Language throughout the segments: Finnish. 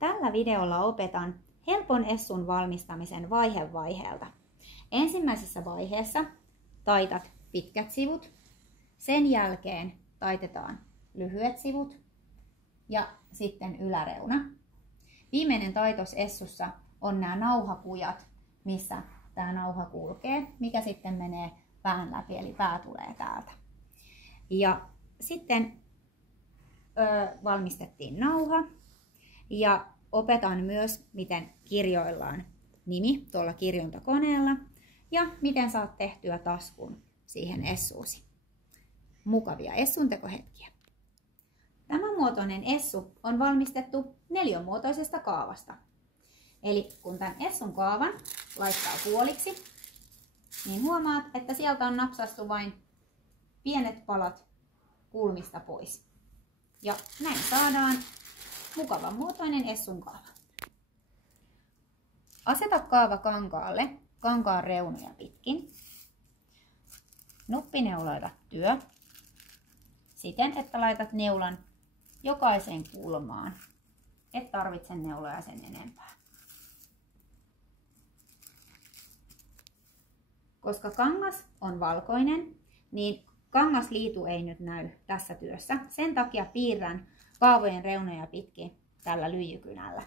Tällä videolla opetan helpon essun valmistamisen vaihe vaiheelta. Ensimmäisessä vaiheessa taitat pitkät sivut, sen jälkeen taitetaan lyhyet sivut ja sitten yläreuna. Viimeinen taitos essussa on nämä nauhakujat, missä tämä nauha kulkee, mikä sitten menee pään läpi, eli pää tulee täältä. Ja sitten valmistettiin nauha ja opetan myös, miten kirjoillaan nimi tuolla kirjontakoneella ja miten saat tehtyä taskun siihen essuusi. Mukavia essuntekohetkiä. Tämän muotoinen essu on valmistettu neliömuotoisesta kaavasta. Eli kun tämän essun kaavan laittaa puoliksi, niin huomaat, että sieltä on napsastu vain pienet palat kulmista pois. Ja näin saadaan mukavan muotoinen essun kaava. Aseta kaava kankaalle kankaan reunoja pitkin. Nuppineuloida työ siten, että laitat neulan jokaiseen kulmaan. Et tarvitse neuloja sen enempää. Koska kangas on valkoinen, niin kangasliitu ei nyt näy tässä työssä. Sen takia piirrän kaavojen reunoja pitkin tällä lyijykynällä.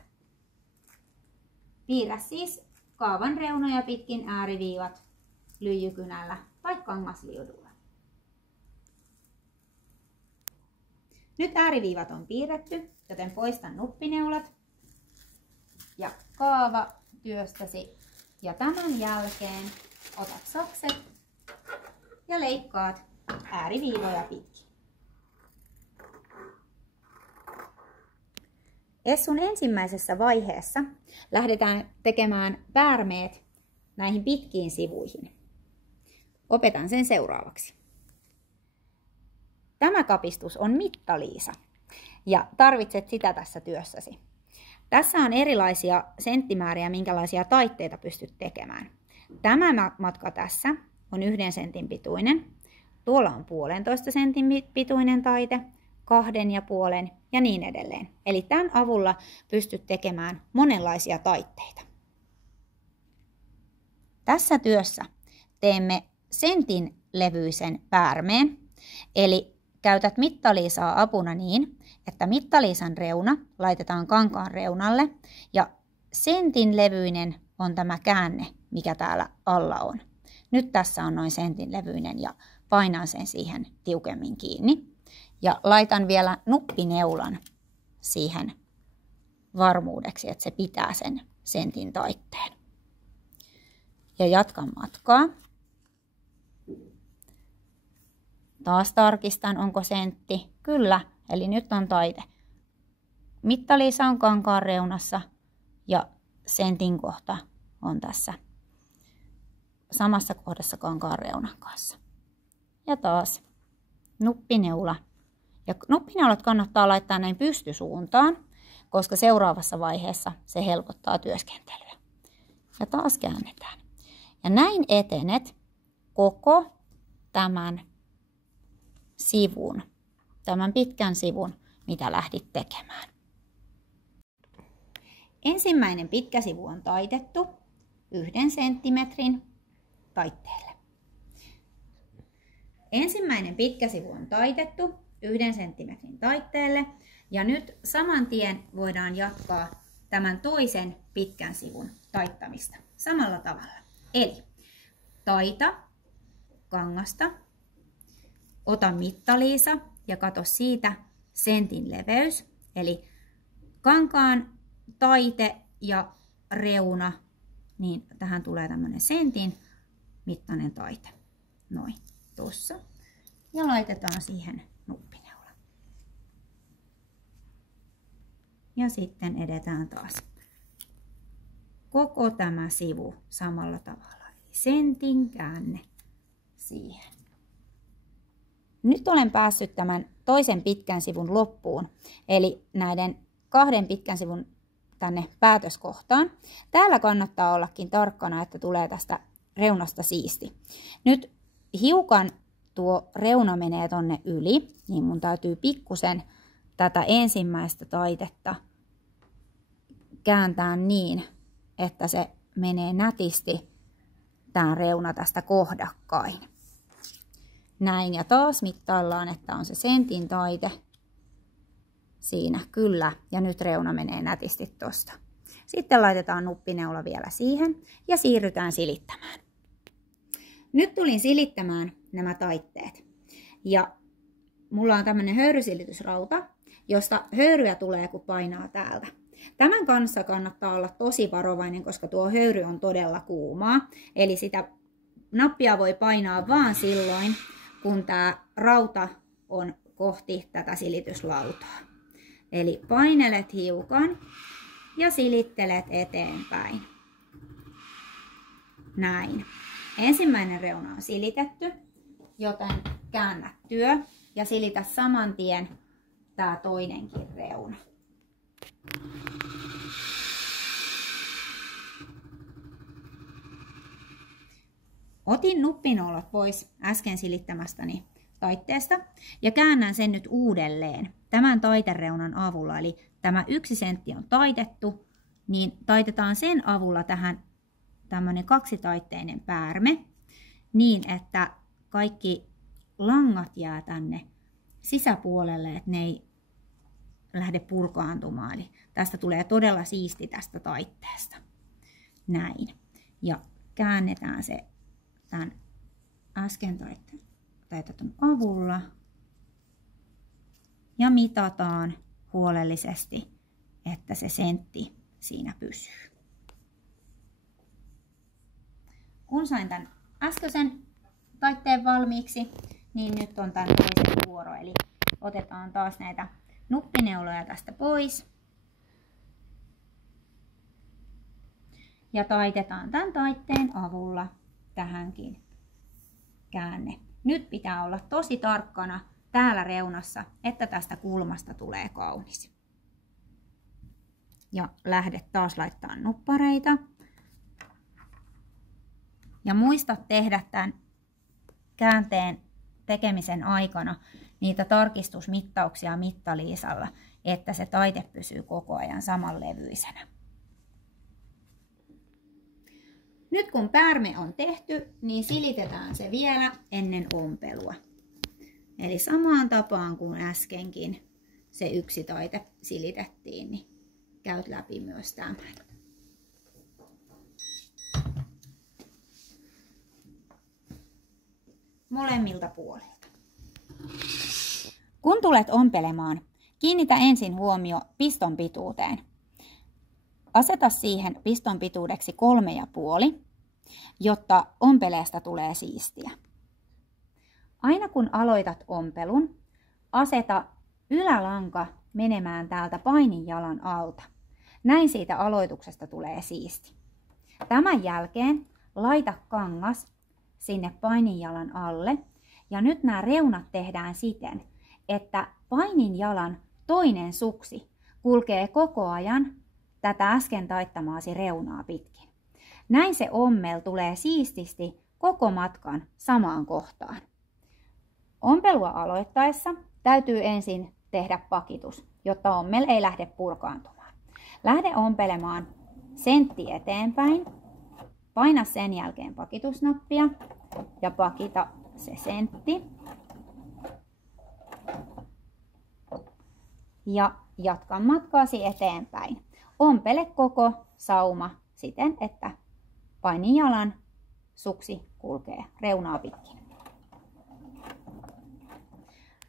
Piirrä siis kaavan reunoja pitkin ääriviivat lyijykynällä tai kangasliudulla. Nyt ääriviivat on piirretty, joten poistan nuppineulat ja kaava työstäsi. Ja tämän jälkeen otat sakset ja leikkaat ääriviivoja pitkin. Essun ensimmäisessä vaiheessa lähdetään tekemään väärmeet näihin pitkiin sivuihin. Opetan sen seuraavaksi. Tämä kapistus on mittaliisa ja tarvitset sitä tässä työssäsi. Tässä on erilaisia senttimääriä, minkälaisia taitteita pystyt tekemään. Tämä matka tässä on 1 sentin pituinen, tuolla on 1,5 sentin pituinen taite, 2,5 ja niin edelleen. Eli tämän avulla pystyt tekemään monenlaisia taitteita. Tässä työssä teemme sentin levyisen väärmeen, eli käytät mittaliisaa apuna niin, että mittaliisan reuna laitetaan kankaan reunalle ja sentin levyinen on tämä käänne, mikä täällä alla on. Nyt tässä on noin sentin levyinen ja painan sen siihen tiukemmin kiinni. Ja laitan vielä nuppineulan siihen varmuudeksi, että se pitää sen sentin taitteen. Ja jatkan matkaa. Taas tarkistan, onko sentti. Kyllä, eli nyt on taite. Mittaliisa on kankaan reunassa ja sentin kohta on tässä samassa kohdassa kankaan reunan kanssa. Ja taas nuppineula. Ja nuppineulat kannattaa laittaa näin pystysuuntaan, koska seuraavassa vaiheessa se helpottaa työskentelyä. Ja taas käännetään. Ja näin etenet koko tämän sivun, tämän pitkän sivun, mitä lähdit tekemään. Ensimmäinen pitkä sivu on taitettu 1 senttimetrin taitteelle. Ensimmäinen pitkä sivu on taitettu 1 senttimetrin taitteelle ja nyt saman tien voidaan jatkaa tämän toisen pitkän sivun taittamista samalla tavalla. Eli taita kangasta, ota mittaliisa ja katso siitä sentin leveys, eli kankaan taite ja reuna, niin tähän tulee tämmöinen sentin mittainen taite. Noin, tossa. Ja laitetaan siihen nuppineula. Ja sitten edetään taas. Koko tämä sivu samalla tavalla. Eli sentin käänne siihen. Nyt olen päässyt tämän toisen pitkän sivun loppuun, eli näiden 2 pitkän sivun tänne päätöskohtaan. Täällä kannattaa ollakin tarkkana, että tulee tästä reunasta siisti. Nyt hiukan tuo reuna menee tonne yli, niin mun täytyy pikkusen tätä ensimmäistä taitetta kääntää niin, että se menee nätisti tämä reuna tästä kohdakkain. Näin, ja taas mittaillaan, että on se sentin taite siinä, kyllä, ja nyt reuna menee nätisti tosta. Sitten laitetaan nuppineula vielä siihen ja siirrytään silittämään. Nyt tulin silittämään nämä taitteet. Ja mulla on tämmönen höyrysilitysrauta, josta höyryä tulee kun painaa täältä. Tämän kanssa kannattaa olla tosi varovainen, koska tuo höyry on todella kuumaa. Eli sitä nappia voi painaa vaan silloin, kun tämä rauta on kohti tätä silityslautaa. Eli painelet hiukan ja silittelet eteenpäin. Näin. Ensimmäinen reuna on silitetty, joten käännä työ ja silitä saman tien tämä toinenkin reuna. Otin nuppineulat pois äsken silittämästäni taitteesta ja käännän sen nyt uudelleen tämän taitereunan avulla. Eli tämä 1 sentti on taitettu, niin taitetaan sen avulla tähän tämmöinen kaksitaitteinen päärme niin, että kaikki langat jää tänne sisäpuolelle, että ne ei lähde purkaantumaan. Eli tästä tulee todella siisti tästä taitteesta. Näin. Ja käännetään se tämän äsken taitetun avulla ja mitataan huolellisesti, että se sentti siinä pysyy. Kun sain tämän äskeisen taitteen valmiiksi, niin nyt on tämän toisen vuoro. Eli otetaan taas näitä nuppineuloja tästä pois. Ja taitetaan tämän taitteen avulla tähänkin käänne. Nyt pitää olla tosi tarkkana täällä reunassa, että tästä kulmasta tulee kaunis. Ja lähde taas laittaa nuppareita. Ja muista tehdä tämän käänteen tekemisen aikana niitä tarkistusmittauksia mittaliisalla, että se taite pysyy koko ajan samanlevyisenä. Nyt kun päärme on tehty, niin silitetään se vielä ennen ompelua. Eli samaan tapaan kuin äskenkin se yksi taite silitettiin, niin käyt läpi myös tämän. Molemmilta puolilta. Kun tulet ompelemaan, kiinnitä ensin huomio piston pituuteen. Aseta siihen piston pituudeksi 3,5, jotta ompeleesta tulee siistiä. Aina kun aloitat ompelun, aseta ylälanka menemään täältä paininjalan alta. Näin siitä aloituksesta tulee siisti. Tämän jälkeen laita kangas sinne paininjalan alle. Ja nyt nämä reunat tehdään siten, että paininjalan toinen suksi kulkee koko ajan tätä äsken taittamaasi reunaa pitkin. Näin se ommel tulee siististi koko matkan samaan kohtaan. Ompelua aloittaessa täytyy ensin tehdä pakitus, jotta ommel ei lähde purkaantumaan. Lähde ompelemaan sentti eteenpäin. Paina sen jälkeen pakitusnappia ja pakita se sentti. Ja jatka matkaasi eteenpäin. Ompele koko sauma siten, että paininjalan suksi kulkee reunaa pitkin.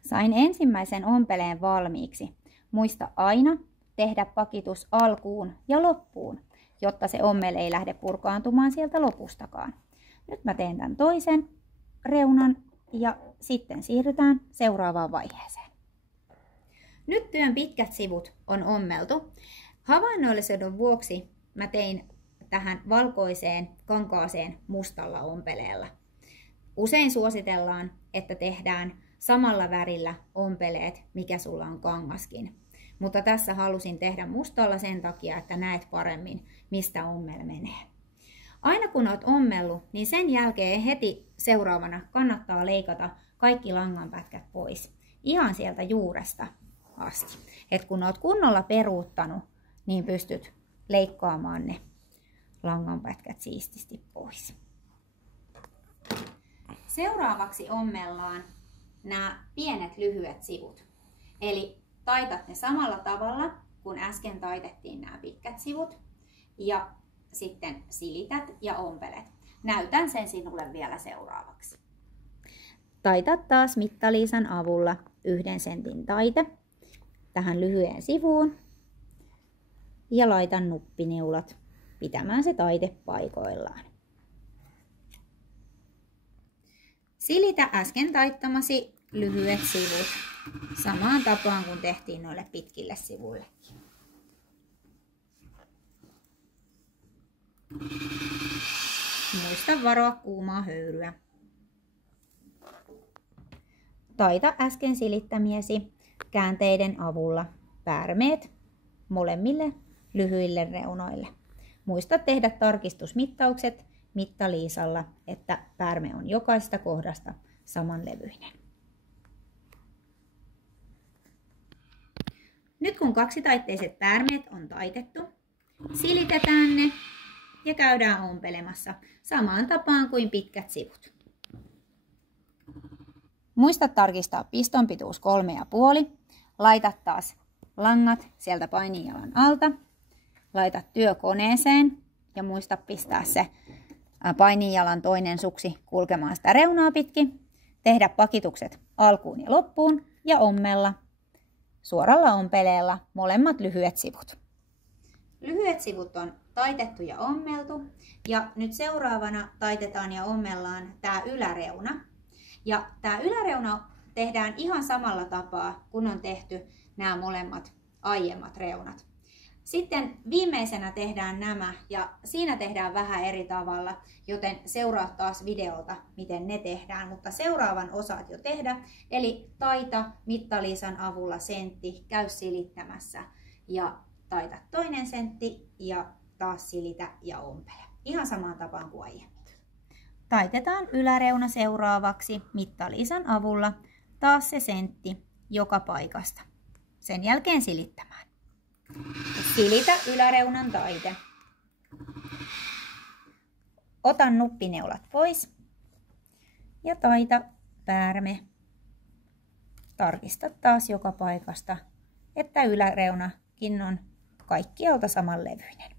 Sain ensimmäisen ompeleen valmiiksi. Muista aina tehdä pakitus alkuun ja loppuun, jotta se ommel ei lähde purkaantumaan sieltä lopustakaan. Nyt mä teen tämän toisen reunan ja sitten siirrytään seuraavaan vaiheeseen. Nyt työn pitkät sivut on ommeltu. Havainnollisuuden vuoksi mä tein tähän valkoiseen kankaaseen mustalla ompeleella. Usein suositellaan, että tehdään samalla värillä ompeleet, mikä sulla on kangaskin. Mutta tässä halusin tehdä mustalla sen takia, että näet paremmin, mistä ommel menee. Aina kun olet ommellut, niin sen jälkeen heti seuraavana kannattaa leikata kaikki langanpätkät pois. Ihan sieltä juuresta asti. Et kun olet kunnolla peruuttanut, niin pystyt leikkaamaan ne langanpätkät siististi pois. Seuraavaksi ommellaan nämä pienet lyhyet sivut. Eli taitat ne samalla tavalla kuin äsken taitettiin nämä pitkät sivut. Ja sitten silität ja ompelet. Näytän sen sinulle vielä seuraavaksi. Taitat taas mittaliisan avulla 1 sentin taite tähän lyhyeen sivuun. Ja laitan nuppineulat pitämään se taite paikoillaan. Silitä äsken taittamasi lyhyet sivut samaan tapaan kuin tehtiin noille pitkille sivuillekin. Muista varoa kuumaa höyryä. Taita äsken silittämiesi käänteiden avulla päärmeet molemmille lyhyille reunoille. Muista tehdä tarkistusmittaukset mittaliisalla, että päärme on jokaisesta kohdasta samanlevyinen. Nyt kun kaksitaitteiset päärmeet on taitettu, silitetään ne ja käydään ompelemassa samaan tapaan kuin pitkät sivut. Muista tarkistaa piston pituus 3,5. Laita taas langat sieltä painijalan alta. Laita työkoneeseen ja muista pistää se painijalan toinen suksi kulkemaan sitä reunaa pitkin. Tehdä pakitukset alkuun ja loppuun ja ommella suoralla ompeleella molemmat lyhyet sivut. Lyhyet sivut on taitettu ja ommeltu ja nyt seuraavana taitetaan ja ommellaan tämä yläreuna. Ja tämä yläreuna tehdään ihan samalla tapaa, kun on tehty nämä molemmat aiemmat reunat. Sitten viimeisenä tehdään nämä ja siinä tehdään vähän eri tavalla, joten seuraa taas videolta, miten ne tehdään, mutta seuraavan osaat jo tehdä. Eli taita mittaliisan avulla sentti, käy silittämässä ja taita toinen sentti ja taas silitä ja ompele. Ihan samaan tapaan kuin aiemmin. Taitetaan yläreuna seuraavaksi mittaliisan avulla taas se sentti joka paikasta. Sen jälkeen silittämään. Silitä yläreunan taite. Ota nuppineulat pois ja taita päärme. Tarkista taas joka paikasta, että yläreunakin on kaikkialta samanlevyinen.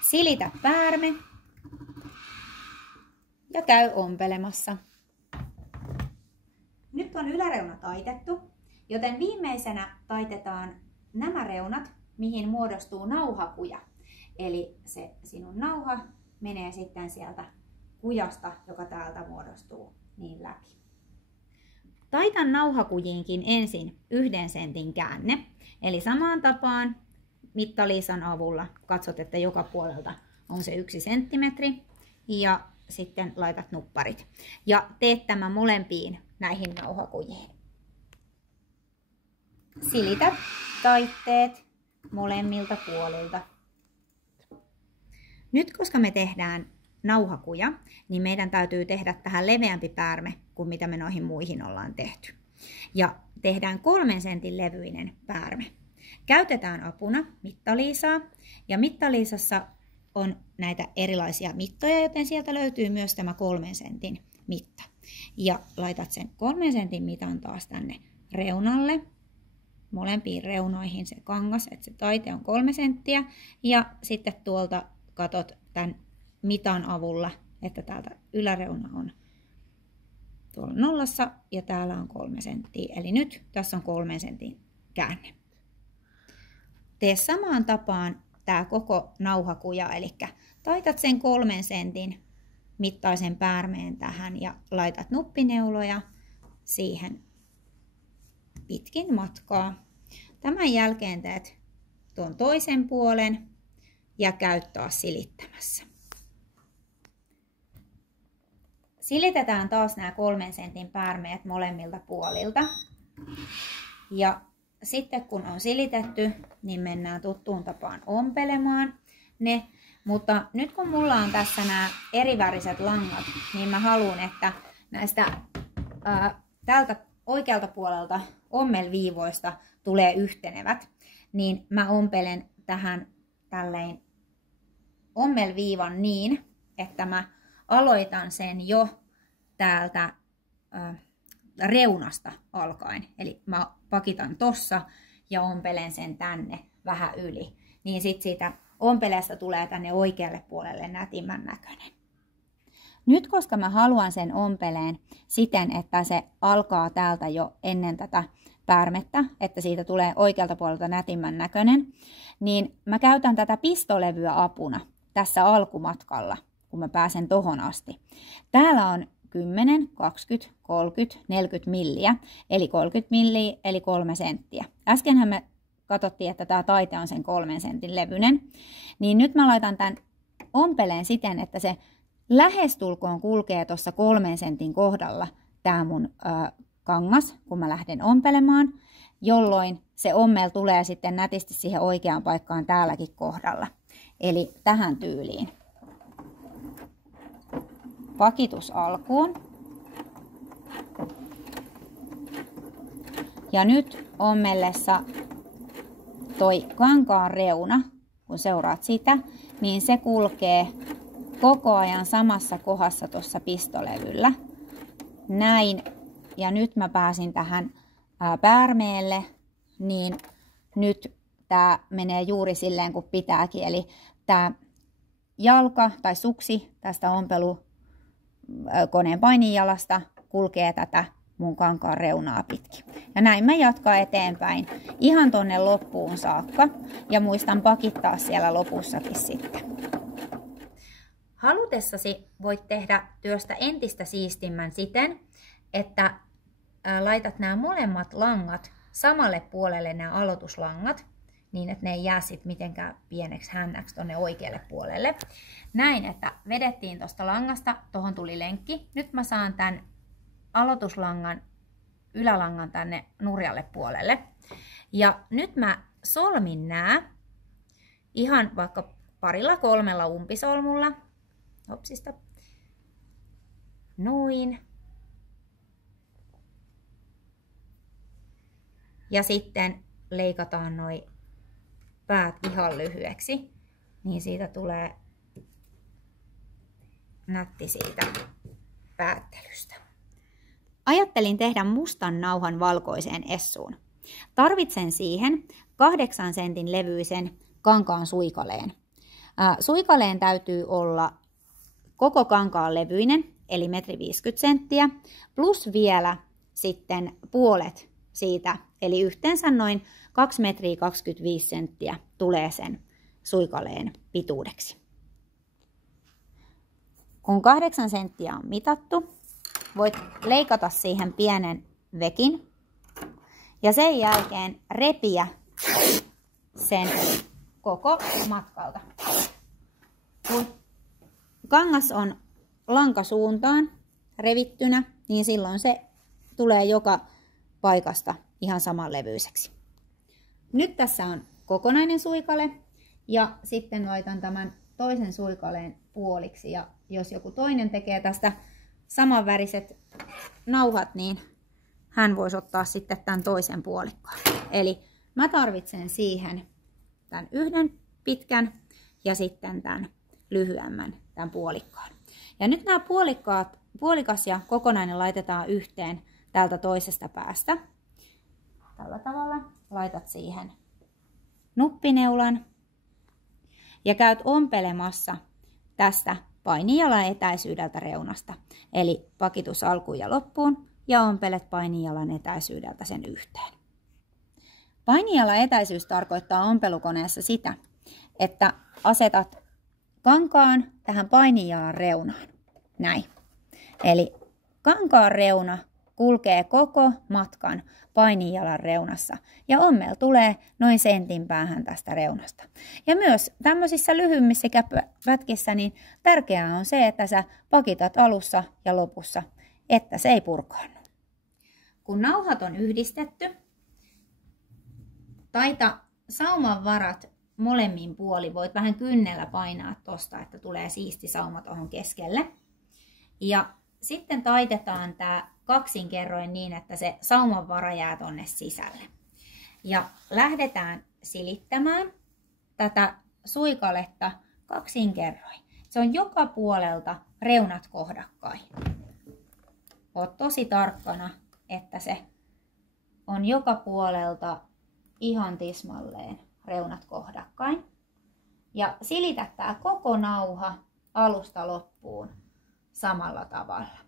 Silitä päärme ja käy ompelemassa. Nyt on yläreuna taitettu, joten viimeisenä taitetaan nämä reunat, mihin muodostuu nauhakuja. Eli se sinun nauha menee sitten sieltä kujasta, joka täältä muodostuu, niin läpi. Taitan nauhakujiinkin ensin 1 sentin käänne, eli samaan tapaan mittaliisan avulla katsot, että joka puolelta on se 1 senttimetri ja sitten laitat nupparit. Ja teet tämän molempiin näihin nauhakujiin. Silitä taitteet molemmilta puolilta. Nyt koska me tehdään nauhakuja, niin meidän täytyy tehdä tähän leveämpi päärme kuin mitä me noihin muihin ollaan tehty. Ja tehdään 3 sentin levyinen päärme. Käytetään apuna mittaliisaa ja mittaliisassa on näitä erilaisia mittoja, joten sieltä löytyy myös tämä 3 sentin mitta. Ja laitat sen 3 sentin mitan taas tänne reunalle, molempiin reunoihin se kangas, että se taite on 3 senttiä. Ja sitten tuolta katot tämän mitan avulla, että täältä yläreuna on tuolla nollassa ja täällä on 3 senttiä. Eli nyt tässä on 3 sentin käänne. Tee samaan tapaan tämä koko nauhakuja, eli taitat sen 3 sentin mittaisen päärmeen tähän ja laitat nuppineuloja siihen pitkin matkaa. Tämän jälkeen teet tuon toisen puolen ja käyt taas silittämässä. Silitetään taas nämä 3 sentin päärmeet molemmilta puolilta. Ja sitten kun on silitetty, niin mennään tuttuun tapaan ompelemaan ne. Mutta nyt kun mulla on tässä nämä eriväriset langat, niin mä haluan, että näistä tältä oikealta puolelta ommelviivoista tulee yhtenevät, niin mä ompelen tähän tälleen ommelviivan niin, että mä aloitan sen jo täältä reunasta alkaen. Eli mä pakitan tossa ja ompelen sen tänne vähän yli. Niin sit siitä ompeleesta tulee tänne oikealle puolelle nätimmän näköinen. Nyt koska mä haluan sen ompeleen siten, että se alkaa täältä jo ennen tätä päärmettä, että siitä tulee oikealta puolelta nätimmän näköinen, niin mä käytän tätä pistolevyä apuna tässä alkumatkalla, kun mä pääsen tohon asti. Täällä on 10, 20, 30, 40 milliä, eli 30 milliä, eli 3 senttiä. Äskenhän me katsottiin, että tämä taite on sen 3 sentin levyinen. Niin nyt mä laitan tämän ompeleen siten, että se lähestulkoon kulkee tuossa 3 sentin kohdalla tämä mun kangas, kun mä lähden ompelemaan, jolloin se ommel tulee sitten nätisti siihen oikeaan paikkaan täälläkin kohdalla. Eli tähän tyyliin. Pakitus alkuun. Ja nyt ommellessa toi kankaan reuna, kun seuraat sitä, niin se kulkee koko ajan samassa kohdassa tuossa pistolevyllä. Näin. Ja nyt mä pääsin tähän päärmeelle, niin nyt tää menee juuri silleen kuin pitääkin. Eli tää jalka tai suksi tästä ompelukoneen painijalasta kulkee tätä mun kankaan reunaa pitkin. Ja näin mä jatkan eteenpäin ihan tonne loppuun saakka. Ja muistan pakittaa siellä lopussakin sitten. Halutessasi voit tehdä työstä entistä siistimmän siten, että laitat nämä molemmat langat samalle puolelle, nämä aloituslangat, niin että ne ei jää sitten mitenkään pieneksi hännäksi tonne oikealle puolelle. Näin, että vedettiin tuosta langasta, tohon tuli lenkki. Nyt mä saan tämän aloituslangan, ylälangan tänne nurjalle puolelle. Ja nyt mä solmin nämä ihan vaikka 2-3 umpisolmulla. Hopsista. Noin. Ja sitten leikataan noi päät ihan lyhyeksi, niin siitä tulee nätti siitä päättelystä. Ajattelin tehdä mustan nauhan valkoiseen essuun. Tarvitsen siihen 8 sentin levyisen kankaan suikaleen. Suikaleen täytyy olla koko kankaan levyinen, eli 1,50 senttiä, plus vielä sitten puolet siitä, eli yhteensä noin 2,25 senttiä tulee sen suikaleen pituudeksi. Kun 8 senttiä on mitattu, voit leikata siihen pienen vekin ja sen jälkeen repiä sen koko matkalta. Kun kangas on lankasuuntaan revittynä, niin silloin se tulee joka paikasta ihan samanlevyiseksi. Nyt tässä on kokonainen suikale ja sitten laitan tämän toisen suikaleen puoliksi. Ja jos joku toinen tekee tästä samanväriset nauhat, niin hän voisi ottaa sitten tämän toisen puolikkaan. Eli mä tarvitsen siihen tämän yhden pitkän ja sitten tämän lyhyemmän, tämän puolikkaan. Ja nyt nämä puolikas ja kokonainen laitetaan yhteen täältä toisesta päästä. Tällä tavalla laitat siihen nuppineulan ja käyt ompelemassa tästä painijalan etäisyydeltä reunasta. Eli pakitus alkuun ja loppuun ja ompelet painijalan etäisyydeltä sen yhteen. Painijalan etäisyys tarkoittaa ompelukoneessa sitä, että asetat kankaan tähän painijalan reunaan. Näin. Eli kankaan reuna kulkee koko matkan painijalan reunassa ja ommel tulee noin sentin päähän tästä reunasta. Ja myös tämmöisissä lyhyimmissä pätkissä niin tärkeää on se, että sä pakitat alussa ja lopussa, että se ei purkaannu. Kun nauhat on yhdistetty, taita sauman varat molemmin puolin. Voit vähän kynnellä painaa tosta, että tulee siisti sauma tuohon keskelle. Ja sitten taitetaan tämä kaksinkerroin niin, että se saumanvara jää tonne sisälle. Ja lähdetään silittämään tätä suikaletta kaksinkerroin. Se on joka puolelta reunat kohdakkain. Oot tosi tarkkana, että se on joka puolelta ihan tismalleen reunat kohdakkain. Ja silitä tää koko nauha alusta loppuun samalla tavalla.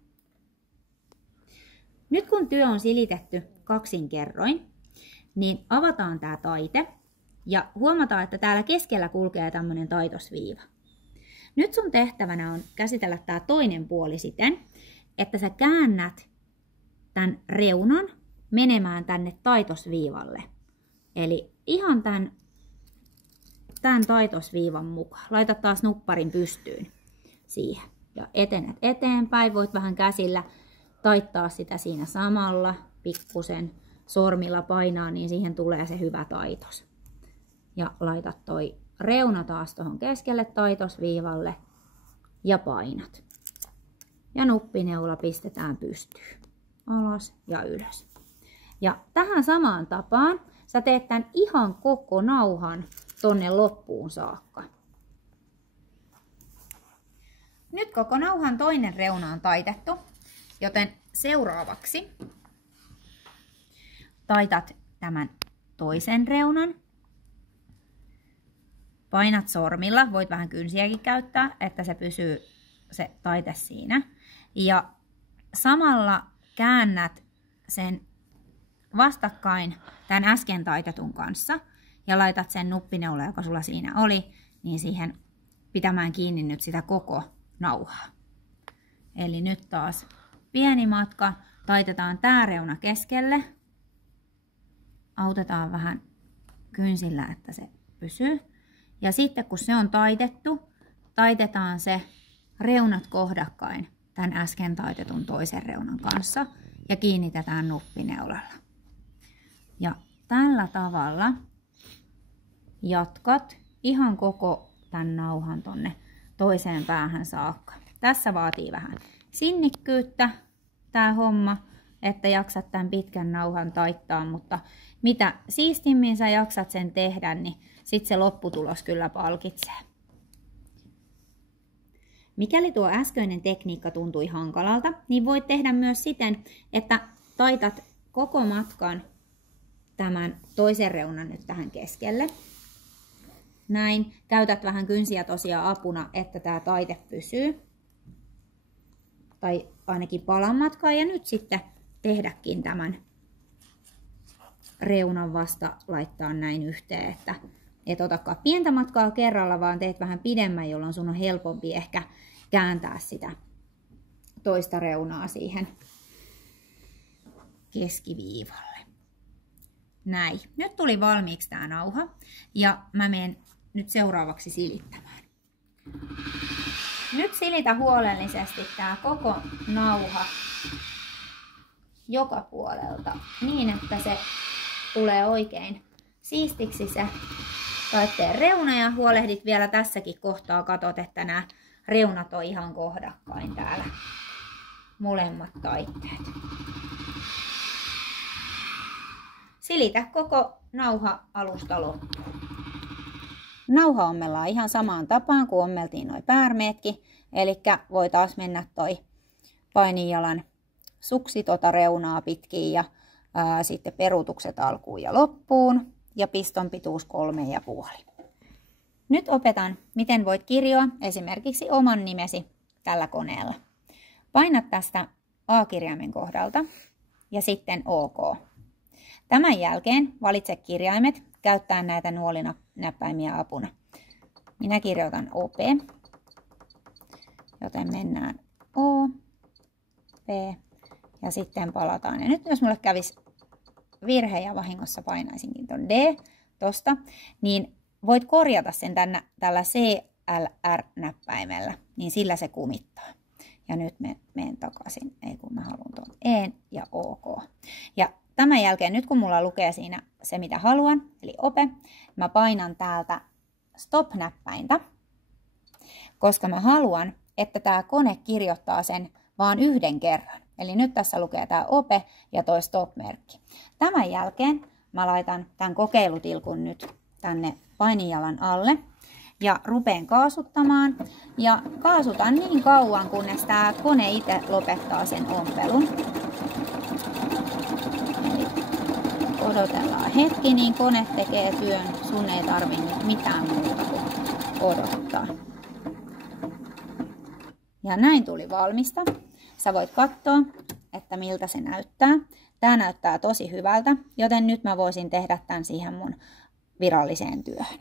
Nyt kun työ on silitetty kaksinkerroin, niin avataan tää taite ja huomataan, että täällä keskellä kulkee tämmönen taitosviiva. Nyt sun tehtävänä on käsitellä tää toinen puoli siten, että sä käännät tän reunan menemään tänne taitosviivalle. Eli ihan tän taitosviivan mukaan. Laita taas nupparin pystyyn siihen. Ja etenet eteenpäin. Voit vähän käsillä taittaa sitä siinä samalla. Pikkusen sormilla painaa, niin siihen tulee se hyvä taitos. Ja laitat toi reuna taas tuohon keskelle taitosviivalle. Ja painat. Ja nuppineula pistetään pystyyn. Alas ja ylös. Ja tähän samaan tapaan sä teet tän ihan koko nauhan tonne loppuun saakka. Nyt koko nauhan toinen reuna on taitettu, joten seuraavaksi taitat tämän toisen reunan. Painat sormilla, voit vähän kynsiäkin käyttää, että se pysyy se taite siinä. Ja samalla käännät sen vastakkain tämän äsken taitetun kanssa ja laitat sen nuppineula, joka sulla siinä oli, niin siihen pitämään kiinni nyt sitä koko nauhaa. Eli nyt taas pieni matka, taitetaan tää reuna keskelle, autetaan vähän kynsillä, että se pysyy. Ja sitten kun se on taitettu, taitetaan se reunat kohdakkain tämän äsken taitetun toisen reunan kanssa ja kiinnitetään nuppineulalla. Ja tällä tavalla jatkat ihan koko tämän nauhan tonne toiseen päähän saakka. Tässä vaatii vähän sinnikkyyttä tää homma, että jaksat tämän pitkän nauhan taittaa, mutta mitä siistimmin sä jaksat sen tehdä, niin sit se lopputulos kyllä palkitsee. Mikäli tuo äskeinen tekniikka tuntui hankalalta, niin voit tehdä myös siten, että taitat koko matkan tämän toisen reunan nyt tähän keskelle. Näin. Käytät vähän kynsiä tosiaan apuna, että tämä taite pysyy. Tai ainakin palan matkaa. Ja nyt sitten tehdäkin tämän reunan vasta laittaa näin yhteen, että et otakaan pientä matkaa kerralla, vaan teet vähän pidemmän, jolloin sun on helpompi ehkä kääntää sitä toista reunaa siihen keskiviivalle. Näin. Nyt tuli valmiiksi tää nauha ja mä menen nyt seuraavaksi silittämään. Nyt silitä huolellisesti tää koko nauha joka puolelta niin, että se tulee oikein siistiksi se taitteen reuna ja huolehdit vielä tässäkin kohtaa, katot, että nämä reunat on ihan kohdakkain täällä molemmat taitteet. Silitä koko nauha alusta loppuun. Nauha ommellaan ihan samaan tapaan kuin ommeltiin noi päärmeetkin. Eli voi taas mennä toi painijalan suksi reunaa pitkin ja sitten peruutukset alkuun ja loppuun. Ja piston pituus 3,5. Nyt opetan, miten voit kirjoa esimerkiksi oman nimesi tällä koneella. Painat tästä A-kirjaimen kohdalta ja sitten OK. Tämän jälkeen valitse kirjaimet, käyttää näitä nuolinäppäimiä apuna. Minä kirjoitan OP, joten mennään O, P ja sitten palataan. Ja nyt jos mulle kävisi virhe ja vahingossa painaisinkin ton D tosta, niin voit korjata sen tällä CLR-näppäimellä, niin sillä se kumittaa. Ja nyt menen takaisin, ei kun mä haluan tuon E ja OK. Ja tämän jälkeen, nyt kun mulla lukee siinä se mitä haluan, eli OPE, mä painan täältä Stop-näppäintä, koska mä haluan, että tämä kone kirjoittaa sen vaan yhden kerran. Eli nyt tässä lukee tämä ope ja toi stop-merkki. Tämän jälkeen mä laitan tämän kokeilutilkun nyt tänne painijalan alle ja rupean kaasuttamaan. Ja kaasutan niin kauan, kunnes tämä kone itse lopettaa sen ompelun. Eli odotellaan hetki, niin kone tekee työn. Sun ei tarvitse mitään muuta kuin odottaa. Ja näin tuli valmista. Sä voit katsoa, että miltä se näyttää. Tää näyttää tosi hyvältä, joten nyt mä voisin tehdä tämän siihen mun viralliseen työhön.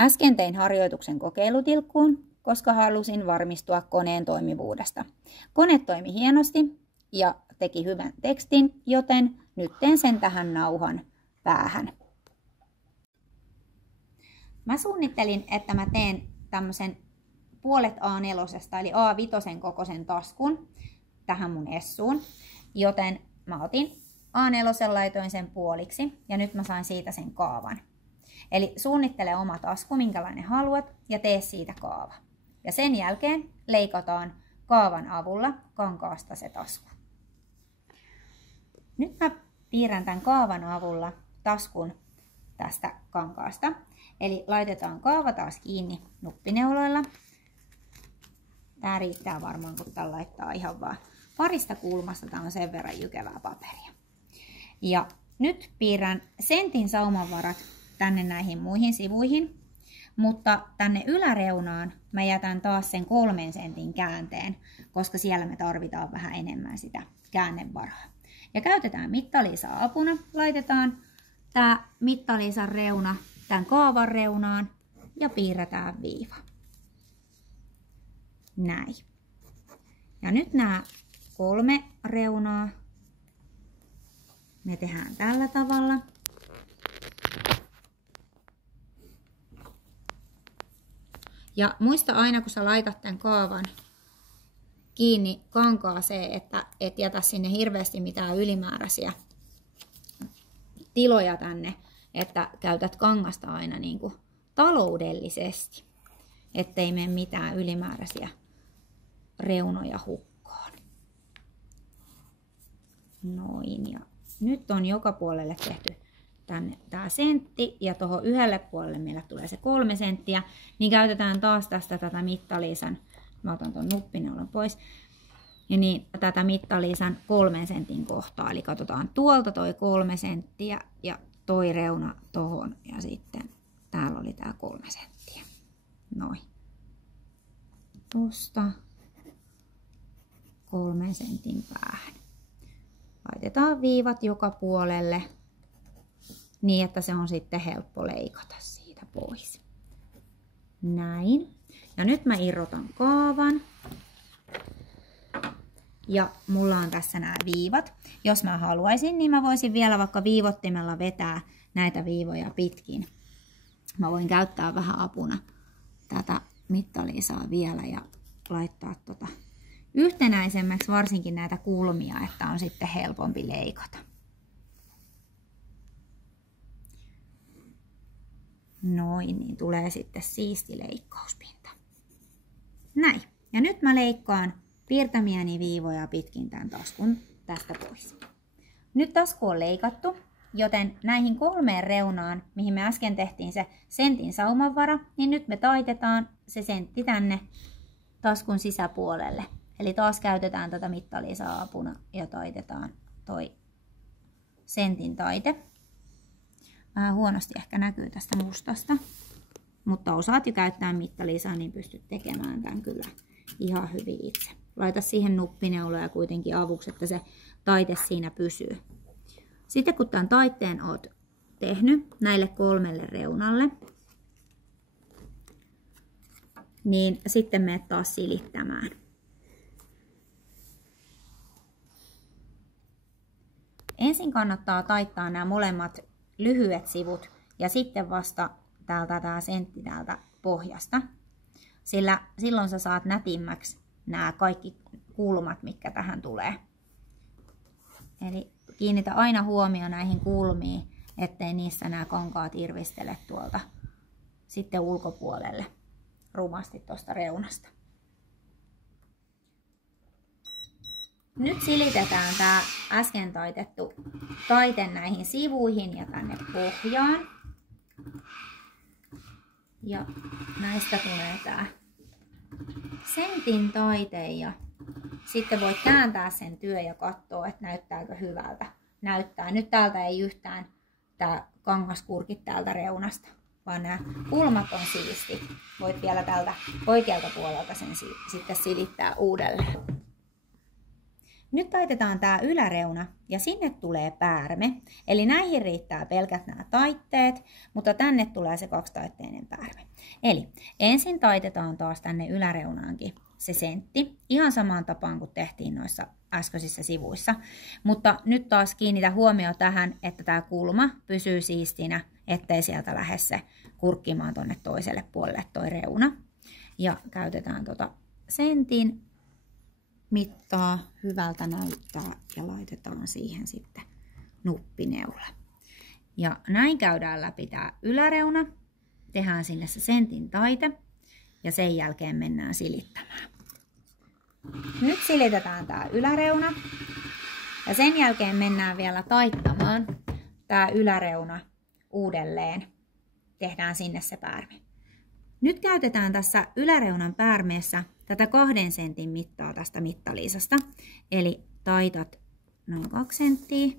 Äsken tein harjoituksen kokeilutilkkuun, koska halusin varmistua koneen toimivuudesta. Kone toimi hienosti ja teki hyvän tekstin, joten nyt teen sen tähän nauhan päähän. Mä suunnittelin, että mä teen tämmöisen puolet A4 eli A5 kokoisen taskun tähän mun essuun, joten mä otin A4, laitoin sen puoliksi ja nyt mä sain siitä sen kaavan. Eli suunnittele oma tasku, minkälainen haluat ja tee siitä kaava. Ja sen jälkeen leikataan kaavan avulla kankaasta se tasku. Nyt mä piirrän tämän kaavan avulla taskun tästä kankaasta. Eli laitetaan kaava taas kiinni nuppineuloilla. Tää riittää varmaan, kun tää laittaa ihan vaan parista kulmasta. Tää on sen verran jykevää paperia. Ja nyt piirrän sentin saumanvarat tänne näihin muihin sivuihin. Mutta tänne yläreunaan mä jätän taas sen 3 sentin käänteen, koska siellä me tarvitaan vähän enemmän sitä käännevaraa. Ja käytetään mittaliisaa apuna. Laitetaan tää mittaliisan reuna tämän kaavan reunaan ja piirretään viiva. Näin. Ja nyt nämä 3 reunaa me tehdään tällä tavalla. Ja muista aina, kun sä laitat tämän kaavan kiinni kankaaseen, että et jätä sinne hirveästi mitään ylimääräisiä tiloja tänne, että käytät kangasta aina niin kuin taloudellisesti, ettei mene mitään ylimääräisiä reunoja hukkaan. Noin, ja nyt on joka puolelle tehty tänne tämä sentti ja tuohon yhdelle puolelle meillä tulee se 3 senttiä, niin käytetään taas tästä tätä mittaliisan, mä otan tuon nuppineulan pois, ja niin tätä mittaliisan 3 sentin kohtaa, eli katsotaan tuolta toi 3 senttiä ja toi reuna tohon ja sitten täällä oli tää 3 senttiä. Noin. Tosta 3 sentin päähän. Laitetaan viivat joka puolelle niin, että se on sitten helppo leikata siitä pois. Näin. Ja nyt mä irrotan kaavan. Ja mulla on tässä nämä viivat. Jos mä haluaisin, niin mä voisin vielä vaikka viivottimella vetää näitä viivoja pitkin. Mä voin käyttää vähän apuna tätä mittaliisaa vielä ja laittaa yhtenäisemmäksi varsinkin näitä kulmia, että on sitten helpompi leikata. Noin, niin tulee sitten siisti leikkauspinta. Näin. Ja nyt mä leikkaan piirtämiäni viivoja pitkin tämän taskun tästä pois. Nyt tasku on leikattu, joten näihin 3 reunaan, mihin me äsken tehtiin se sentin saumanvara, niin nyt me taitetaan se sentti tänne taskun sisäpuolelle. Eli taas käytetään tätä mittaliisaa apuna ja taitetaan toi sentin taite. Vähän huonosti ehkä näkyy tästä mustasta, mutta osaat jo käyttää mittaliisaa, niin pystyt tekemään tämän kyllä ihan hyvin itse. Laita siihen nuppineuloja kuitenkin avuksi, että se taite siinä pysyy. Sitten kun tämän taitteen oot tehnyt näille 3 reunalle, niin sitten menet taas silittämään. Ensin kannattaa taittaa nämä molemmat lyhyet sivut ja sitten vasta täältä tämä sentti täältä pohjasta. Sillä silloin sä saat nätimmäksi nämä kaikki kulmat, mitkä tähän tulee. Eli kiinnitä aina huomioon näihin kulmiin, ettei niissä nämä kankaat irvistele tuolta sitten ulkopuolelle rumasti tuosta reunasta. Nyt silitetään tää äsken taitettu taite näihin sivuihin ja tänne pohjaan. Ja näistä tulee tää sentin taite ja sitten voit kääntää sen työ ja katsoa, että näyttääkö hyvältä. Näyttää. Nyt täältä ei yhtään tää kangas kurkit täältä reunasta, vaan nämä kulmat on siistit. Voit vielä tältä oikealta puolelta sen sitten silittää uudelleen. Nyt taitetaan tää yläreuna ja sinne tulee päärme. Eli näihin riittää pelkät nämä taitteet, mutta tänne tulee se kaksitaitteinen päärme. Eli ensin taitetaan taas tänne yläreunaankin se sentti, ihan samaan tapaan kuin tehtiin noissa äskeisissä sivuissa. Mutta nyt taas kiinnitä huomio tähän, että tämä kulma pysyy siistinä, ettei sieltä lähde se kurkkimaan tonne toiselle puolelle toi reuna. Ja käytetään sentin mittaa, hyvältä näyttää ja laitetaan siihen sitten nuppineula. Ja näin käydään läpi tämä yläreuna, tehdään sinne se sentin taite ja sen jälkeen mennään silittämään. Nyt silitetään tämä yläreuna ja sen jälkeen mennään vielä taittamaan tämä yläreuna uudelleen. Tehdään sinne se päärme. Nyt käytetään tässä yläreunan päärmeessä tätä 2 sentin mittaa tästä mittaliisasta. Eli taitat noin 2 senttiä.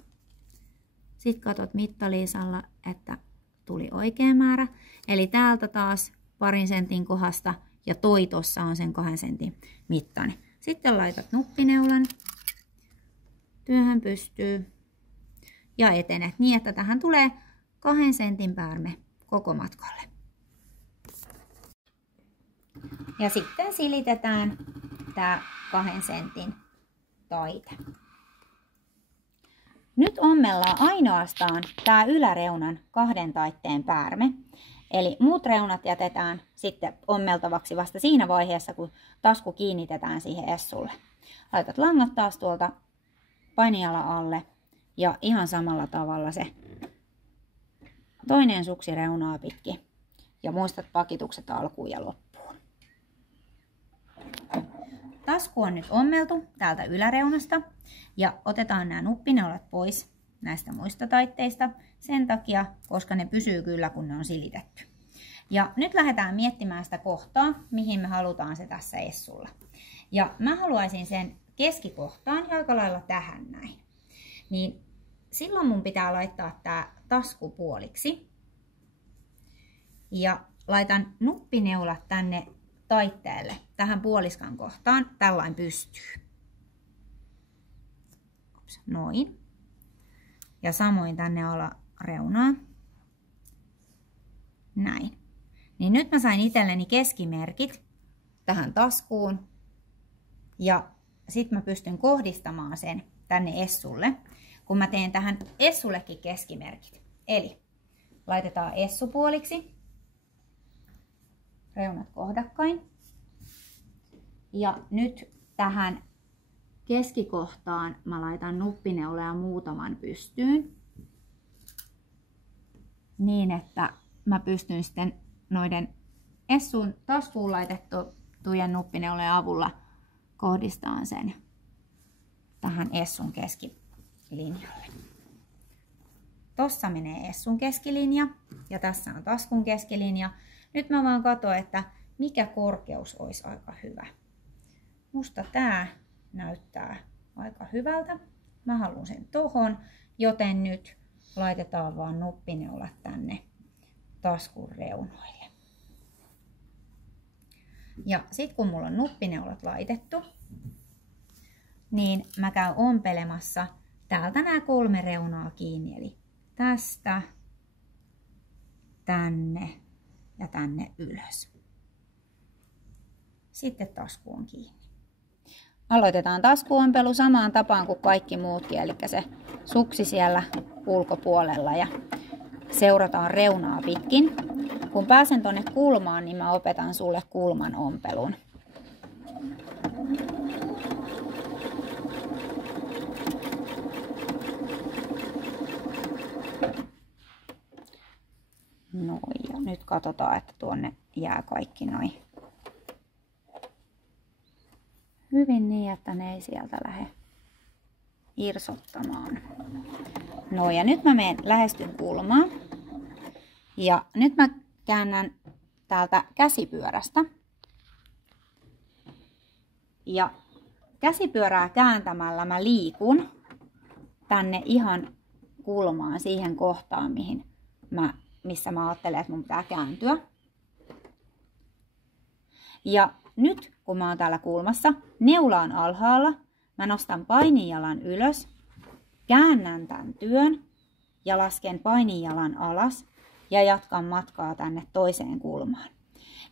Sitten katsot mittaliisalla, että tuli oikea määrä. Eli täältä taas 2 sentin kohdasta ja toi tossa on sen 2 sentin mittainen. Sitten laitat nuppineulan, työhön pystyy ja etenet niin, että tähän tulee 2 sentin päärme koko matkalle. Ja sitten silitetään tämä 2 sentin taite. Nyt ommellaan ainoastaan tämä yläreunan 2 taitteen päärme. Eli muut reunat jätetään sitten ommeltavaksi vasta siinä vaiheessa, kun tasku kiinnitetään siihen essulle. Laitat langat taas tuolta painijala alle ja ihan samalla tavalla se toinen suksi reunaa pitkin. Ja muistat pakitukset alkuun ja loppuun. Tasku on nyt ommeltu täältä yläreunasta ja otetaan nämä nuppineulat pois näistä muista taitteista sen takia, koska ne pysyy kyllä, kun ne on silitetty. Ja nyt lähdetään miettimään sitä kohtaa, mihin me halutaan se tässä essulla. Ja mä haluaisin sen keskikohtaan ja aika lailla tähän näin. Niin silloin mun pitää laittaa tää tasku puoliksi. Ja laitan nuppineulat tänne taitteelle, tähän puoliskan kohtaan, tällainen pystyy. Noin. Ja samoin tänne alareunaan. Näin. Niin nyt mä sain itselleni keskimerkit tähän taskuun. Ja sit mä pystyn kohdistamaan sen tänne essulle, kun mä teen tähän essullekin keskimerkit. Eli laitetaan essu puoliksi. Reunat kohdakkain. Ja nyt tähän keskikohtaan mä laitan nuppineuloja muutaman pystyyn. Niin, että mä pystyn sitten noiden essun taskuun laitettujen nuppineulojen avulla kohdistamaan sen tähän essun keskilinjalle. Tossa menee essun keskilinja ja tässä on taskun keskilinja. Nyt mä vaan katson, että mikä korkeus olisi aika hyvä. Musta tää näyttää aika hyvältä. Mä haluan sen tohon, joten nyt laitetaan vaan nuppineulat tänne taskun reunoille. Ja sit kun mulla on nuppineulat laitettu, niin mä käyn ompelemassa täältä nämä 3 reunaa kiinni. Eli tästä, tänne ja tänne ylös. Sitten tasku on kiinni. Aloitetaan taskuompelu samaan tapaan kuin kaikki muutkin, eli se suksi siellä ulkopuolella ja seurataan reunaa pitkin. Kun pääsen tonne kulmaan, niin mä opetan sulle kulman ompelun. No ja nyt katsotaan, että tuonne jää kaikki noin hyvin niin, että ne ei sieltä lähde irsottamaan. No ja nyt mä lähestyn kulmaa. Ja nyt mä käännän täältä käsipyörästä. Ja käsipyörää kääntämällä mä liikun tänne ihan kulmaan siihen kohtaan, missä mä ajattelen, että mun pitää kääntyä. Ja nyt kun mä oon täällä kulmassa, neula on alhaalla, mä nostan painijalan ylös, käännän tämän työn ja lasken painijalan alas ja jatkan matkaa tänne toiseen kulmaan.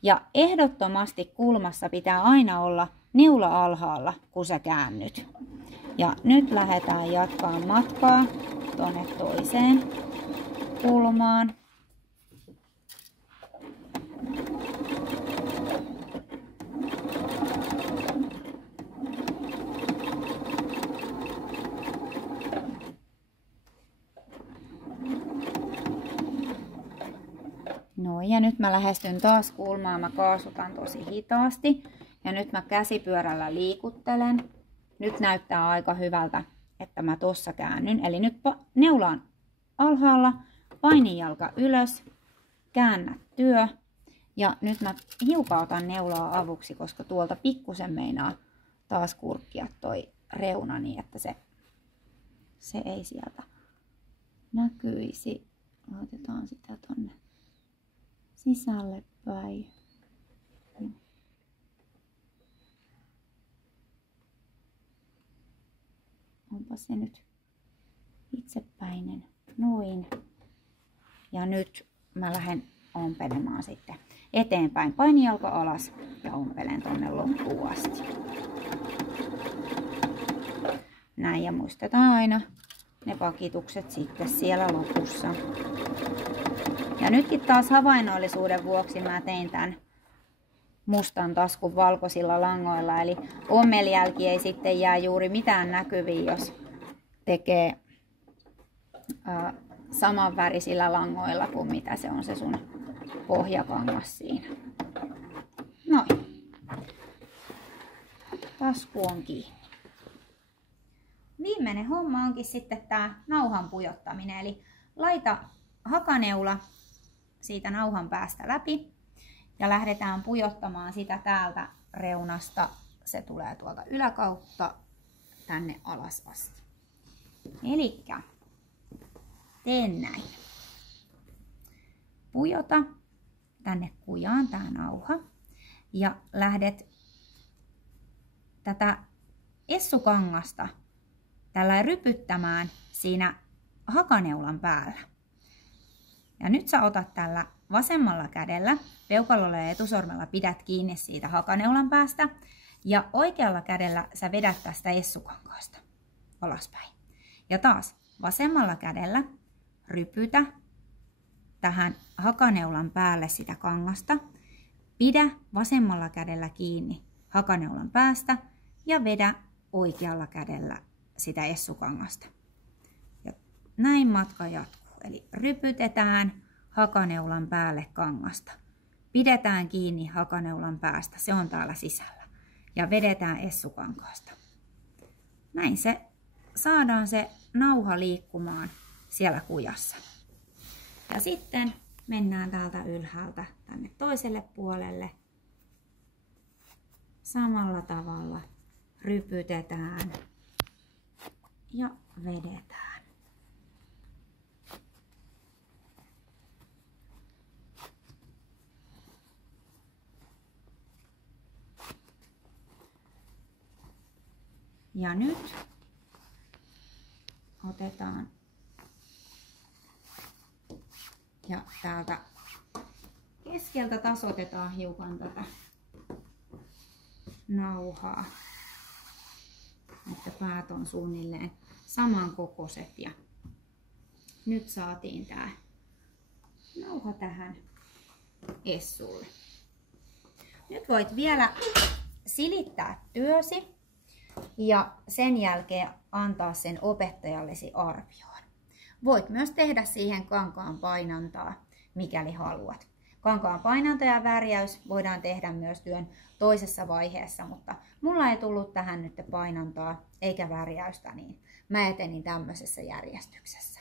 Ja ehdottomasti kulmassa pitää aina olla neula alhaalla, kun sä käännyt. Ja nyt lähdetään jatkaa matkaa tonne toiseen kulmaan. No ja nyt mä lähestyn taas kulmaa, mä kaasutan tosi hitaasti ja nyt mä käsipyörällä liikuttelen. Nyt näyttää aika hyvältä, että mä tossa käännyn. Eli nyt neula on alhaalla, painijalka ylös, käännä työ. Ja nyt mä hiukan otan neulaa avuksi, koska tuolta pikkusen meinaa taas kurkkia toi reuna niin, että se ei sieltä näkyisi. Laitetaan sitä tonne sisälle päin. Onpa se nyt itsepäinen. Noin. Ja nyt mä lähden ompelemaan sitten eteenpäin. Painijalka alas ja ompelen tonne loppuun asti. Näin, ja muistetaan aina ne pakitukset sitten siellä lopussa. Ja nytkin taas havainnollisuuden vuoksi mä tein tämän mustan taskun valkoisilla langoilla. Eli ommeljälki ei sitten jää juuri mitään näkyviin, jos tekee samanvärisillä langoilla kuin mitä se on se sun pohjakangas siinä. Noin. Tasku on kiinni. Viimeinen homma onkin sitten tää nauhan pujottaminen. Eli laita hakaneula siitä nauhan päästä läpi ja lähdetään pujottamaan sitä täältä reunasta. Se tulee tuolta yläkautta tänne alas asti. Elikkä teen näin. Pujota tänne kujaan tää nauha ja lähdet tätä essukangasta tällä rypyttämään siinä hakaneulan päällä. Ja nyt sä otat tällä vasemmalla kädellä, peukalolla ja etusormella pidät kiinni siitä hakaneulan päästä ja oikealla kädellä sä vedät tästä essukankaasta alaspäin. Ja taas vasemmalla kädellä rypytä tähän hakaneulan päälle sitä kangasta, pidä vasemmalla kädellä kiinni hakaneulan päästä ja vedä oikealla kädellä sitä essukangasta. Ja näin matka jatkuu. Eli rypytetään hakaneulan päälle kangasta. Pidetään kiinni hakaneulan päästä, se on täällä sisällä. Ja vedetään essukankaasta. Näin saadaan se nauha liikkumaan siellä kujassa. Ja sitten mennään täältä ylhäältä tänne toiselle puolelle. Samalla tavalla rypytetään ja vedetään. Ja nyt otetaan ja täältä keskeltä tasoitetaan hiukan tätä nauhaa, että päät on suunnilleen samankokoiset. Ja nyt saatiin tää nauha tähän essulle. Nyt voit vielä silittää työsi ja sen jälkeen antaa sen opettajallesi arvioon. Voit myös tehdä siihen kankaan painantaa, mikäli haluat. kankaan painanta ja värjäys voidaan tehdä myös työn toisessa vaiheessa, mutta mulla ei tullut tähän nyt painantaa eikä värjäystä, niin mä etenin tämmöisessä järjestyksessä.